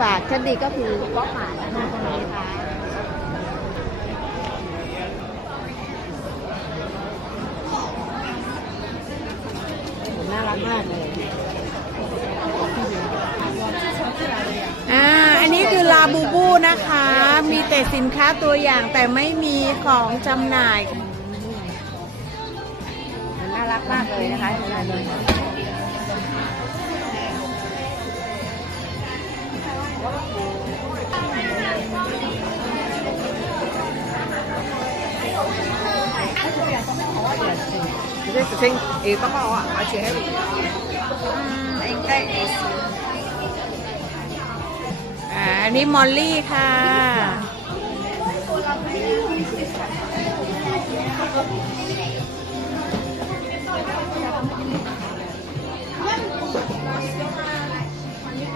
ฝากชั้นดีก็คือก๊อกหมานะคะตรงนี้ค่ะน่ารักมากเลยอ่าอันนี้คือลาบูบูนะคะ มีแต่สินค้าตัวอย่างแต่ไม่มีของจำหน่ายนน่ารักมากเลยนะคะ เวลาเดินอ่าอันนี้มอลลี่ค่ะ